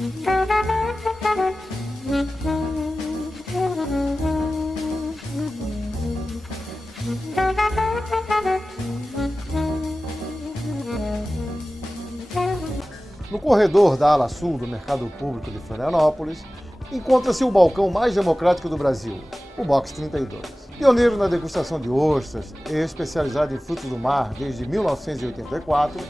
No corredor da ala sul do Mercado Público de Florianópolis, encontra-se o balcão mais democrático do Brasil, o Box 32. Pioneiro na degustação de ostras e especializado em frutos do mar desde 1984,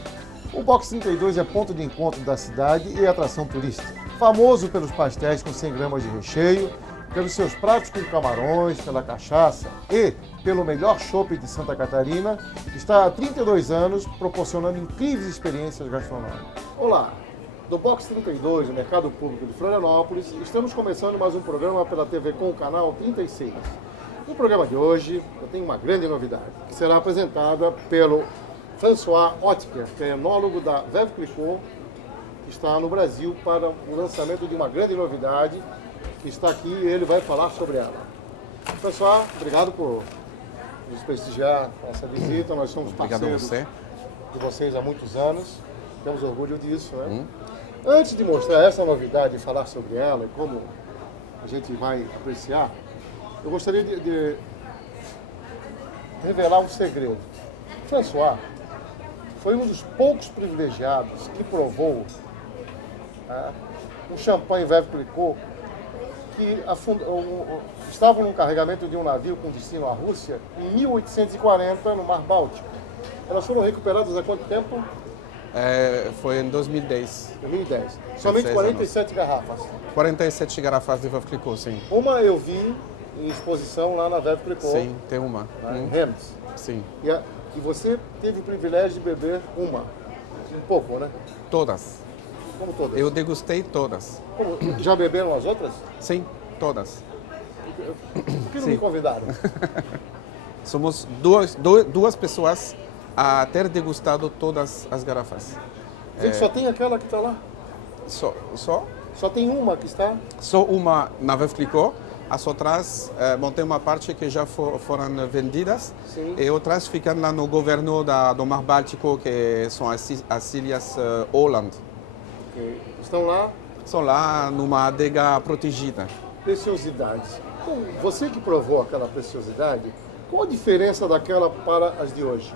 o Box 32 é ponto de encontro da cidade e atração turística. Famoso pelos pastéis com 100 gramas de recheio, pelos seus pratos com camarões, pela cachaça e pelo melhor chopp de Santa Catarina, está há 32 anos proporcionando incríveis experiências gastronômicas. Olá, do Box 32, do Mercado Público de Florianópolis, estamos começando mais um programa pela TV Com, canal 36. No programa de hoje, eu tenho uma grande novidade, que será apresentada pelo François Oetker, que é enólogo da Veuve Clicquot, que está no Brasil para o lançamento de uma grande novidade, que está aqui e ele vai falar sobre ela. François, obrigado por nos prestigiar essa visita, nós somos parceiros de vocês há muitos anos, temos orgulho disso, né? Antes de mostrar essa novidade e falar sobre ela e como a gente vai apreciar, eu gostaria de revelar um segredo. François foi um dos poucos privilegiados que provou um champanhe Veuve Clicquot que estavam num carregamento de um navio com destino à Rússia em 1840 no Mar Báltico. Elas foram recuperadas há quanto tempo? Foi em 2010. 2010. Somente 47 garrafas. 47 garrafas de Veuve Clicquot, sim. Uma eu vi em exposição lá na Veuve Clicquot. Sim, tem uma. Em Reims. Sim. E você teve o privilégio de beber uma. Um pouco, né? Todas. Como todas? Eu degustei todas. Como? Já beberam as outras? Sim, todas. Por que não me convidaram? Somos duas pessoas a ter degustado todas as garrafas. Só tem aquela que está lá? Só? Só tem uma que está? Só uma na Veuve Clicquot. As outras, tem uma parte que já foram vendidas. Sim. E outras ficam lá no governo do Mar Báltico, que são as ilhas Åland. Okay. Estão lá? São lá numa adega protegida. Preciosidades. Então, você que provou aquela preciosidade, qual a diferença daquela para as de hoje?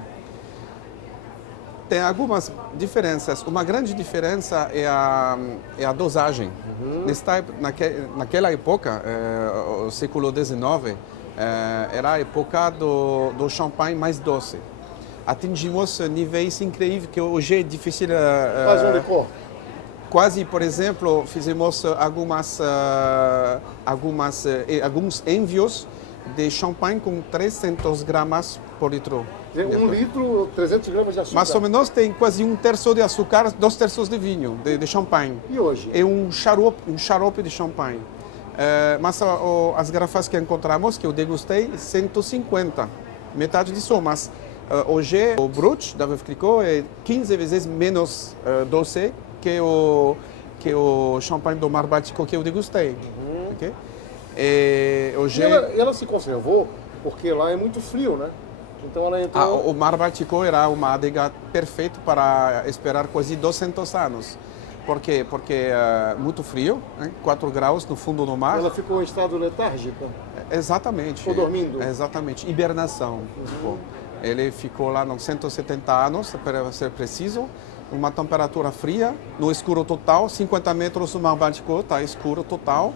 Tem algumas diferenças. Uma grande diferença é a dosagem. Naquela época, o século XIX, era a época do champanhe mais doce. Atingimos níveis incríveis que hoje é difícil. Mais um licor? Quase, por exemplo, fizemos alguns envios de champanhe com 300 gramas por litro. Um litro, 300 gramas de açúcar? Mais ou menos tem quase um terço de açúcar, 2/3 de vinho, de champanhe. E hoje? É um xarope de champanhe. Mas as garrafas que encontramos, que eu degustei, 150. Metade disso, mas hoje o Brut da Veuve Clicquot é 15 vezes menos doce que o champanhe do Mar Báltico que eu degustei. Okay? Hoje... E ela se conservou porque lá é muito frio, né? Então ela entrou... O Mar Báltico era uma adega perfeita para esperar quase 200 anos. Por quê? Porque é muito frio, né? 4 graus no fundo do mar. Ela ficou em estado letárgico? Exatamente. Ficou dormindo? Exatamente. Hibernação. Ele ficou lá nos 170 anos, para ser preciso. Uma temperatura fria, no escuro total, 50 metros do Mar Báltico, está escuro total.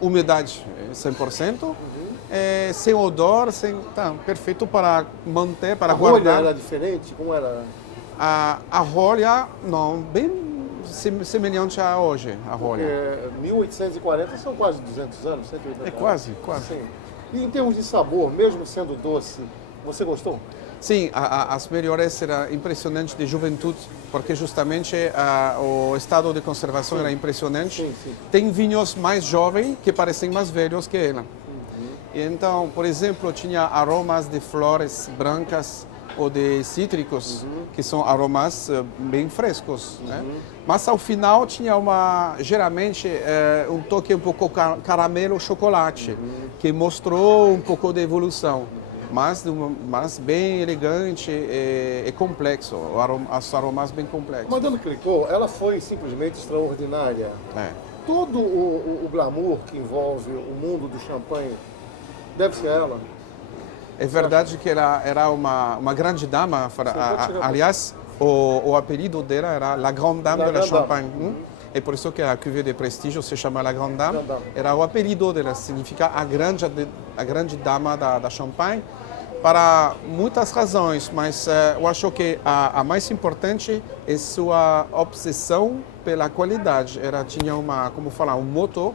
Umidade 100%, sem odor, perfeito para manter, para guardar. A rolha era diferente? Como era? A rolha, não, bem semelhante a hoje, a rolha. Porque 1840 são quase 200 anos, 180 anos. Quase. Sim. E em termos de sabor, mesmo sendo doce, você gostou? Sim, as melhores eram impressionantes de juventude, porque justamente o estado de conservação era impressionante. Sim. Tem vinhos mais jovens que parecem mais velhos que ela. E então, por exemplo, tinha aromas de flores brancas ou de cítricos, que são aromas bem frescos. Né? Mas ao final tinha geralmente um toque um pouco caramelo chocolate, que mostrou um pouco de evolução. mas bem elegante e complexo, os aromas bem complexos. Madame Clicquot, ela foi simplesmente extraordinária. Todo o glamour que envolve o mundo do champanhe deve ser ela. É verdade que ela era uma grande dama, aliás, o apelido dela era La Grande Dame de la Champagne. É por isso que a cuvée de prestígio se chama La Grande Dame. Era o apelido dela, significa a grande dama da Champagne, para muitas razões, mas eu acho que a mais importante é sua obsessão pela qualidade. Ela tinha um motto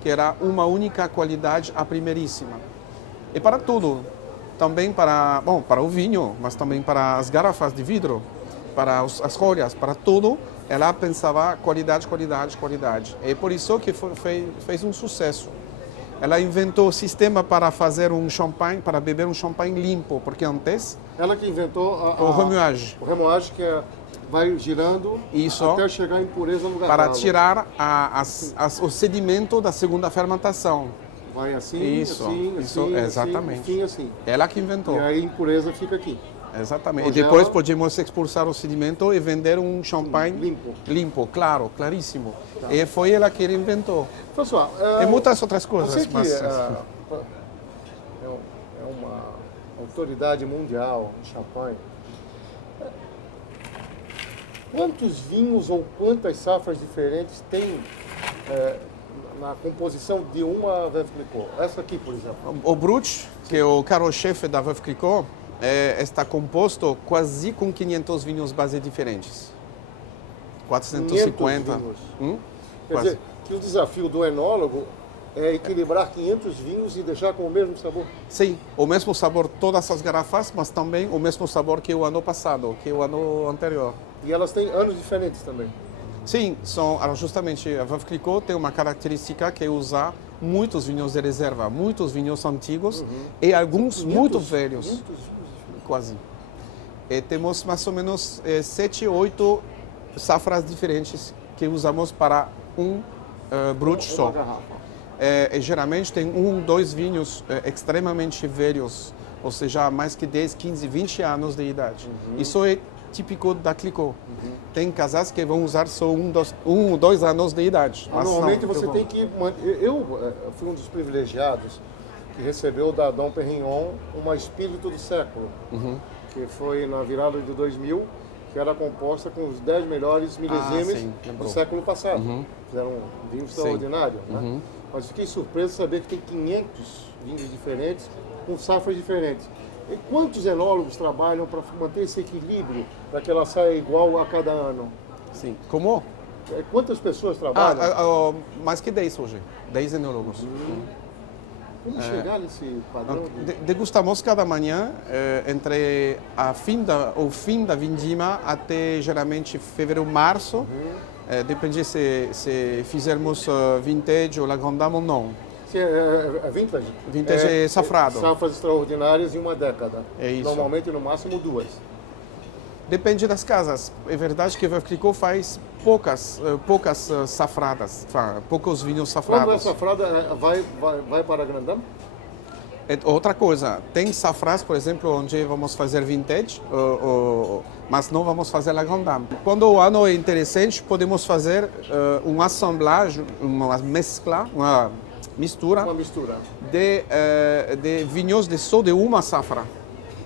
que era uma única qualidade, a primeiríssima. E para tudo, também para o vinho, mas também para as garrafas de vidro, para as rolhas, para tudo, ela pensava qualidade, qualidade, qualidade. É por isso que fez um sucesso. Ela inventou o sistema para fazer para beber um champanhe limpo, porque antes... Ela que inventou o remuage. O remuage que vai girando até chegar a impureza no gargalo. Para tirar o sedimento da segunda fermentação. Vai assim, exatamente. Assim. Ela que inventou. E aí a impureza fica aqui. Exatamente. E depois podemos expulsar o sedimento e vender um champanhe limpo, claro, claríssimo. Tá. E foi ela que inventou. François, e muitas outras coisas. Você que é uma autoridade mundial em champanhe. Quantos vinhos ou quantas safras diferentes tem na composição de uma Veuve Clicquot? Essa aqui, por exemplo. O Brut, que é o carro-chefe da Veuve Clicquot, está composto com 500 vinhos base diferentes. 450. Quer dizer, que o desafio do enólogo é equilibrar 500 vinhos e deixar com o mesmo sabor? Sim, o mesmo sabor todas as garrafas, mas também o mesmo sabor que o ano passado, que o ano anterior. E elas têm anos diferentes também? Sim, justamente a Veuve Clicquot tem uma característica que é usar muitos vinhos de reserva, muitos vinhos antigos e alguns muito velhos. Quase. E temos mais ou menos 7, 8 safras diferentes que usamos para um Brut só. Geralmente tem 2 vinhos extremamente velhos, ou seja, mais que 10, 15, 20 anos de idade. Isso é típico da Clicquot. Tem casas que vão usar só 1 ou 2 anos de idade. Normalmente você tem que... Eu fui um dos privilegiados que recebeu da Dom Perignon uma Espírito do Século, que foi na virada de 2000, que era composta com os 10 melhores milésimes do século passado. Fizeram um vinho extraordinário, né? Mas fiquei surpreso de saber que tem 500 vinhos diferentes, com safras diferentes. E quantos enólogos trabalham para manter esse equilíbrio, para que ela saia igual a cada ano? Sim. Como? Quantas pessoas trabalham? Mais que 10 hoje. 10 enólogos. Como chegar nesse padrão? Degustamos cada manhã entre o fim da vindima até geralmente fevereiro, março. Depende se fizermos vintage ou La Grande Dame ou não. É vintage? Vintage é safrado. Safras extraordinárias em uma década. É isso. Normalmente, no máximo, 2. Depende das casas. É verdade que a Veuve Clicquot faz poucas safradas, poucos vinhos safrados. Quando é safrada, vai para a Grande Dame? Outra coisa, tem safras, por exemplo, onde vamos fazer vintage, mas não vamos fazer la Grande Dame. Quando o ano é interessante, podemos fazer uma assemblagem, uma mescla, uma mistura de vinhos só de uma safra.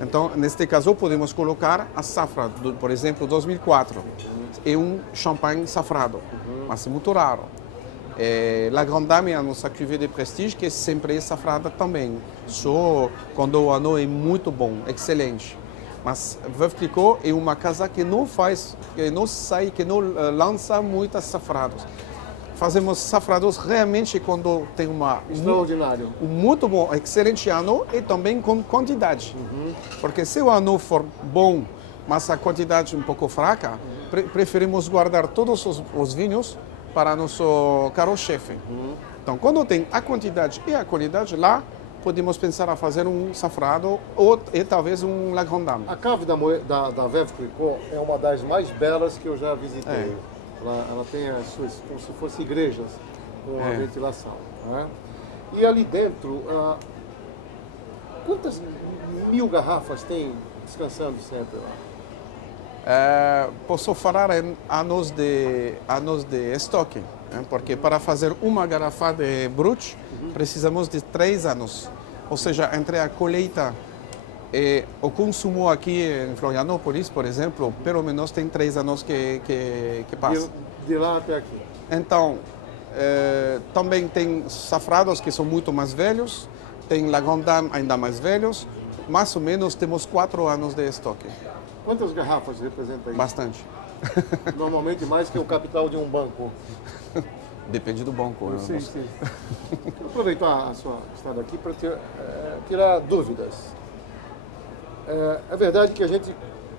Então, neste caso, podemos colocar a safra, por exemplo, 2004. É um champanhe safrado, mas é muito raro. La Grande Dame é a nossa cuvée de prestígio, que sempre é safrada também, só quando o ano é muito bom, excelente. Mas Veuve Clicquot é uma casa que não lança muitas safrados. Fazemos safrados realmente quando tem extraordinário. Um muito bom, excelente ano e também com quantidade. Porque se o ano for bom, mas a quantidade um pouco fraca, preferimos guardar todos os vinhos para nosso carro-chefe. Então, quando tem a quantidade e a qualidade, lá podemos pensar a fazer um safrado e talvez um La Grande Dame. A cave da Veuve Clicquot é uma das mais belas que eu já visitei. Ela tem as suas, como se fossem igrejas, com a ventilação. Né? E ali dentro, Quantas mil garrafas tem descansando sempre lá? Posso falar em anos de estoque, porque para fazer uma garrafa de brut precisamos de 3 anos. Ou seja, entre a colheita e o consumo aqui em Florianópolis, por exemplo, pelo menos tem 3 anos que passa. De lá até aqui. Então, também tem safrados que são muito mais velhos, tem Lagondam ainda mais velhos, mais ou menos temos 4 anos de estoque. Quantas garrafas representa isso? Bastante. Normalmente mais que o capital de um banco. Depende do banco. Sim, sim. Vou aproveitar a sua estada aqui para tirar dúvidas. É verdade que a gente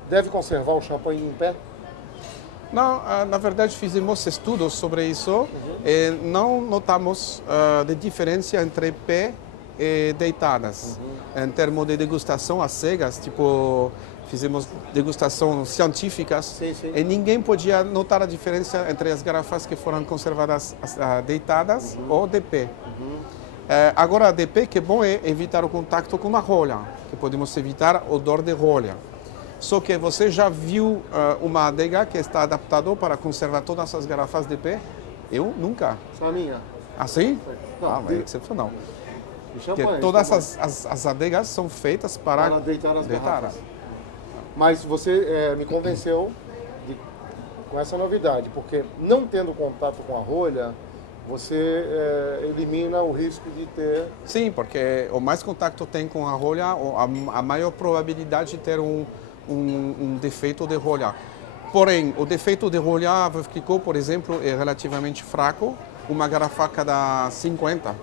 deve conservar o champanhe em pé? Não, na verdade fizemos estudos sobre isso e não notamos de diferença entre pé e deitadas. Em termos de degustação às cegas, tipo, fizemos degustações científicas e ninguém podia notar a diferença entre as garrafas que foram conservadas deitadas ou de pé. Agora, de pé, que é bom é evitar o contato com a rolha, que podemos evitar odor de rolha. Só que você já viu uma adega que está adaptada para conservar todas as garrafas de pé? Eu nunca. Só a minha. Assim? Não, Mas é excepcional. Champanhe, Porque todas as adegas são feitas para deitar as garrafas. Mas você me convenceu com essa novidade, porque não tendo contato com a rolha, você elimina o risco de ter... Sim, porque o mais contato tem com a rolha, a maior probabilidade de ter um defeito de rolha. Porém, o defeito de rolha, a Veuve Clicquot, por exemplo, é relativamente fraco, uma garrafa cada 50.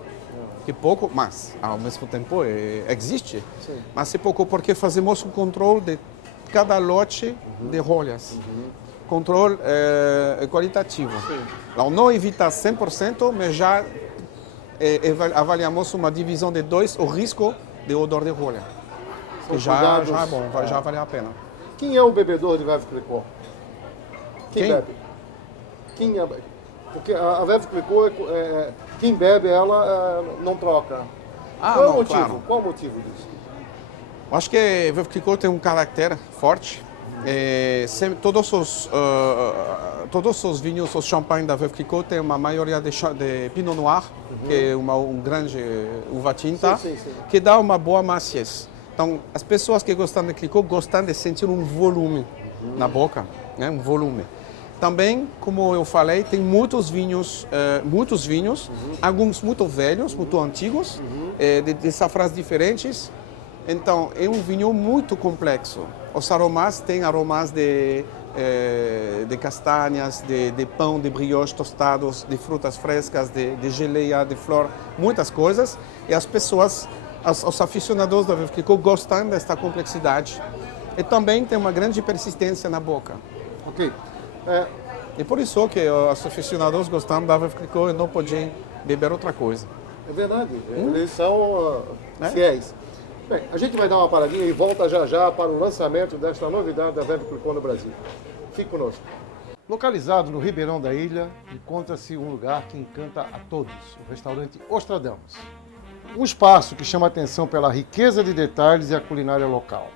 Que é pouco, mas ao mesmo tempo existe. Sim. Mas é pouco porque fazemos um controle de cada lote de rolhas. Controle qualitativo. Então, não evita 100%, mas já avaliamos uma divisão de 2, o risco de odor de rolha. Que já é bom, já vale a pena. Quem é o bebedor de Veuve Clicquot? Quem bebe? Quem é? Porque a Veuve Clicquot, quem bebe ela não troca. Qual é o motivo? Claro. Qual o motivo disso? Eu acho que a Veuve Clicquot tem um caráter forte. Todos os vinhos, os champanhes da Veuve Clicquot têm uma maioria de Pinot Noir, que é um grande uva tinta, que dá uma boa maciez. Então, as pessoas que gostam de Clicquot gostam de sentir um volume na boca, né? Um volume. Também, como eu falei, tem muitos vinhos, alguns muito velhos, muito antigos, de safras diferentes. Então, é um vinho muito complexo. Os aromas têm aromas de castanhas, de pão, de brioche tostados, de frutas frescas, de geleia, de flor, muitas coisas. E as pessoas, os aficionados da Veuve Clicquot gostam desta complexidade. E também tem uma grande persistência na boca. Ok. E por isso que os aficionados gostam da Veuve Clicquot e não podem beber outra coisa. É verdade, eles são fiéis. Bem, a gente vai dar uma paradinha e volta já para o lançamento desta novidade da Veuve Clicquot no Brasil. Fique conosco. Localizado no Ribeirão da Ilha, encontra-se um lugar que encanta a todos, o restaurante Ostradamus. Um espaço que chama a atenção pela riqueza de detalhes e a culinária local.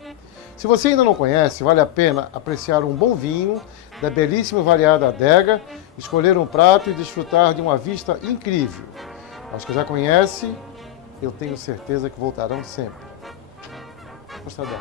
Se você ainda não conhece, vale a pena apreciar um bom vinho da belíssima e variada adega, escolher um prato e desfrutar de uma vista incrível. Aos que já conhecem, eu tenho certeza que voltarão sempre. Ostradamus.